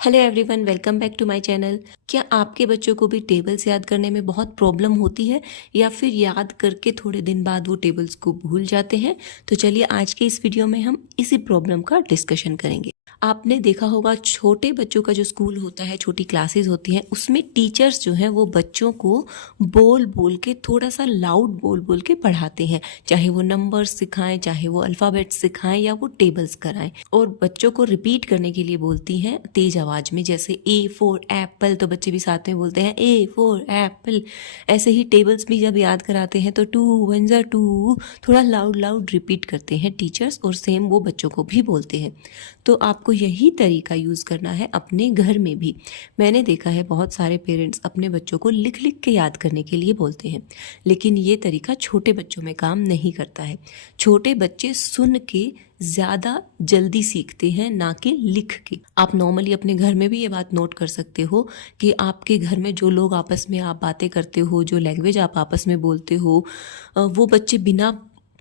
Hello everyone, welcome back to my channel. क्या आपके बच्चों को भी टेबल्स याद करने में बहुत प्रॉब्लम होती है या फिर याद करके थोड़े दिन बाद वो टेबल्स को भूल जाते हैं? तो चलिए आज के इस वीडियो में हम इसी प्रॉब्लम का डिस्कशन करेंगे। आपने देखा होगा छोटे बच्चों का जो स्कूल होता है, छोटी क्लासेस होती हैं, उसमें टीचर्स जो हैं वो बच्चों को बोल बोल के, थोड़ा सा लाउड बोल बोल के पढ़ाते हैं। चाहे वो नंबर्स सिखाएं, चाहे वो अल्फ़ाबेट्स सिखाएं या वो टेबल्स कराएं, और बच्चों को रिपीट करने के लिए बोलती हैं तेज आवाज में। जैसे ए फॉर एप्पल, तो बच्चे भी साथ में बोलते हैं ए फॉर एप्पल। ऐसे ही टेबल्स भी जब याद कराते हैं तो 2 1 जा 2 थोड़ा लाउड लाउड रिपीट करते हैं टीचर्स, और सेम वो बच्चों को भी बोलते हैं। तो आपको यही तरीका यूज़ करना है अपने घर में भी। मैंने देखा है बहुत सारे पेरेंट्स अपने बच्चों को लिख लिख के याद करने के लिए बोलते हैं, लेकिन ये तरीका छोटे बच्चों में काम नहीं करता है। छोटे बच्चे सुन के ज़्यादा जल्दी सीखते हैं, ना कि लिख के। आप नॉर्मली अपने घर में भी ये बात नोट कर सकते हो कि आपके घर में जो लोग आपस में आप बातें करते हो, जो लैंग्वेज आप आपस में बोलते हो, वो बच्चे बिना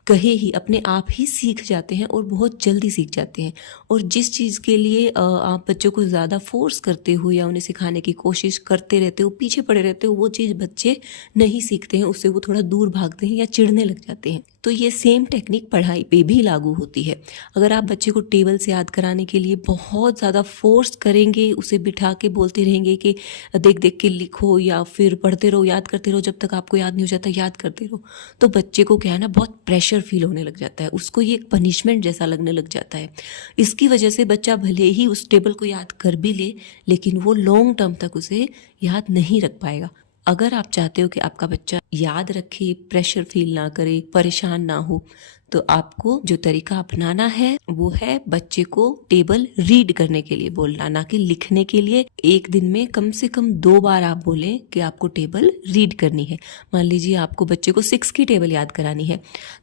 कहे ही अपने आप ही सीख जाते हैं और बहुत जल्दी सीख जाते हैं। और जिस चीज़ के लिए आप बच्चों को ज़्यादा फोर्स करते हो या उन्हें सिखाने की कोशिश करते रहते हो, पीछे पड़े रहते हो, वो चीज़ बच्चे नहीं सीखते हैं, उससे वो थोड़ा दूर भागते हैं या चिढ़ने लग जाते हैं। तो ये सेम टेक्निक पढ़ाई पे भी लागू होती है। अगर आप बच्चे को टेबल्स याद कराने के लिए बहुत ज़्यादा फोर्स करेंगे, उसे बिठा के बोलते रहेंगे कि देख देख के लिखो या फिर पढ़ते रहो, याद करते रहो, जब तक आपको याद नहीं हो जाता याद करते रहो, तो बच्चे को क्या है ना, बहुत प्रेशर फील होने लग जाता है। उसको ये एक पनिशमेंट जैसा लगने लग जाता है। इसकी वजह से बच्चा भले ही उस टेबल को याद कर भी ले, लेकिन वो लॉन्ग टर्म तक उसे याद नहीं रख पाएगा। अगर आप चाहते हो कि आपका बच्चा याद रखे, प्रेशर फील ना करे, परेशान ना हो, तो आपको जो तरीका अपनाना है वो है बच्चे को टेबल रीड करने के लिए बोलना, ना कि लिखने के लिए। एक दिन में कम से कम 2 बार आप बोलें कि आपको टेबल रीड करनी है। मान लीजिए आपको बच्चे को 6 की टेबल याद करानी है,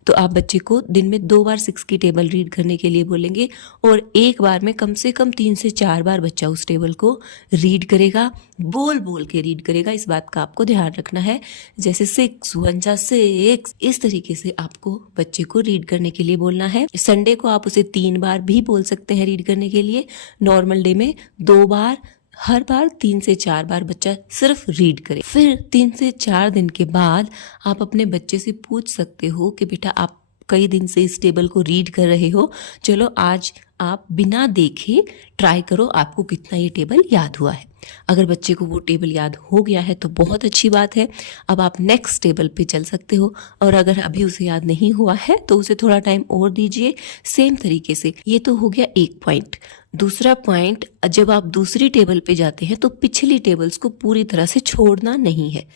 तो आप बच्चे को दिन में 2 बार 6 की टेबल रीड करने के लिए बोलेंगे, और एक बार में कम से कम 3 से 4 बार बच्चा उस टेबल को रीड करेगा, बोल बोल के रीड करेगा। इस बात का आपको ध्यान रखना है। जैसे 6 1 जा 6, इस तरीके से आपको बच्चे को रीड करने के लिए बोलना है। संडे को आप उसे 3 बार भी बोल सकते हैं रीड करने के लिए। नॉर्मल डे में 2 बार, हर बार 3 से 4 बार बच्चा सिर्फ रीड करे। फिर 3 से 4 दिन के बाद आप अपने बच्चे से पूछ सकते हो कि बेटा, आप कई दिन से इस टेबल को रीड कर रहे हो, चलो आज आप बिना देखे ट्राई करो, आपको कितना ये टेबल याद हुआ है। अगर बच्चे को वो टेबल याद हो गया है तो बहुत अच्छी बात है। अब आप नेक्स्ट टेबल पे चल सकते हो, और अगर अभी उसे याद नहीं हुआ है तो उसे थोड़ा टाइम और दीजिए, सेम तरीके से। ये तो हो गया एक पॉइंट। दूसरा पॉइंट, जब आप दूसरी टेबल पे जाते हैं तो पिछली टेबल्स को पूरी तरह से छोड़ना नहीं है।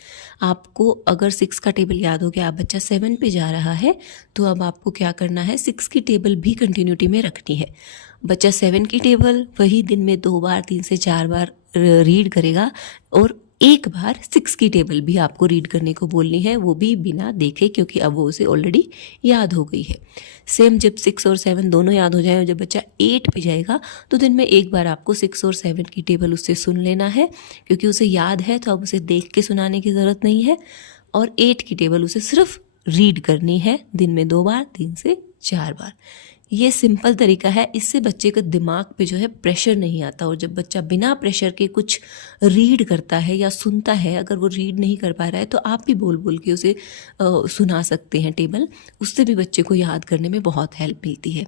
आपको अगर 6 का टेबल याद हो गया, आप बच्चा 7 पे जा रहा है, तो अब आपको क्या करना है, 6 की टेबल भी कंटिन्यूटी में रखनी है। बच्चा 7 की टेबल वही दिन में 2 बार 3 से 4 बार रीड करेगा, और एक बार 6 की टेबल भी आपको रीड करने को बोलनी है, वो भी बिना देखे, क्योंकि अब वो उसे ऑलरेडी याद हो गई है। सेम जब 6 और 7 दोनों याद हो जाए, और जब बच्चा 8 पे जाएगा तो दिन में एक बार आपको 6 और 7 की टेबल उससे सुन लेना है, क्योंकि उसे याद है तो अब उसे देख के सुनाने की ज़रूरत नहीं है। और 8 की टेबल उसे सिर्फ रीड करनी है, दिन में 2 बार 3 से 4 बार। ये सिंपल तरीका है, इससे बच्चे के दिमाग पे जो है प्रेशर नहीं आता। और जब बच्चा बिना प्रेशर के कुछ रीड करता है या सुनता है, अगर वो रीड नहीं कर पा रहा है तो आप भी बोल बोल के उसे सुना सकते हैं टेबल। उससे भी बच्चे को याद करने में बहुत हेल्प मिलती है।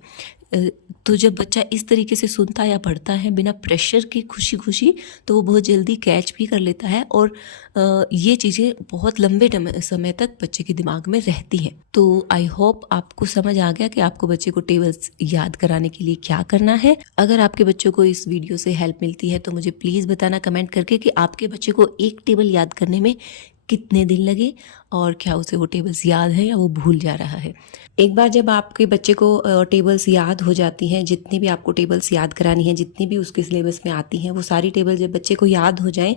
तो जब बच्चा इस तरीके से सुनता या पढ़ता है बिना प्रेशर के, खुशी खुशी, तो वो बहुत जल्दी कैच भी कर लेता है, और ये चीज़ें बहुत लंबे समय तक बच्चे के दिमाग में रहती हैं। तो आई होप आपको समझ आ गया कि आपको बच्चे को टेबल्स याद कराने के लिए क्या करना है। अगर आपके बच्चों को इस वीडियो से हेल्प मिलती है तो मुझे प्लीज़ बताना कमेंट करके कि आपके बच्चे को एक टेबल याद करने में कितने दिन लगे, और क्या उसे वो टेबल्स याद है या वो भूल जा रहा है। एक बार जब आपके बच्चे को टेबल्स याद हो जाती हैं, जितनी भी आपको टेबल्स याद करानी है, जितनी भी उसके सिलेबस में आती हैं, वो सारी टेबल जब बच्चे को याद हो जाएं,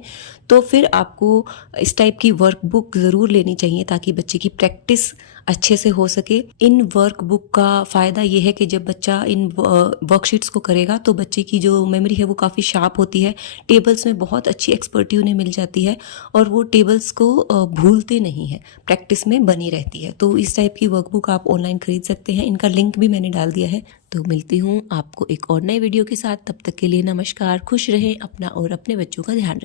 तो फिर आपको इस टाइप की वर्कबुक ज़रूर लेनी चाहिए, ताकि बच्चे की प्रैक्टिस अच्छे से हो सके। इन वर्कबुक का फ़ायदा ये है कि जब बच्चा इन वर्कशीट्स को करेगा तो बच्चे की जो मेमोरी है वो काफ़ी शार्प होती है। टेबल्स में बहुत अच्छी एक्सपर्टी उन्हें मिल जाती है, और वो टेबल्स को भूलते नहीं है। प्रैक्टिस में बनी रहती है। तो इस टाइप की वर्कबुक आप ऑनलाइन खरीद सकते हैं, इनका लिंक भी मैंने डाल दिया है। तो मिलती हूँ आपको एक और नए वीडियो के साथ, तब तक के लिए नमस्कार, खुश रहें, अपना और अपने बच्चों का ध्यान रखें।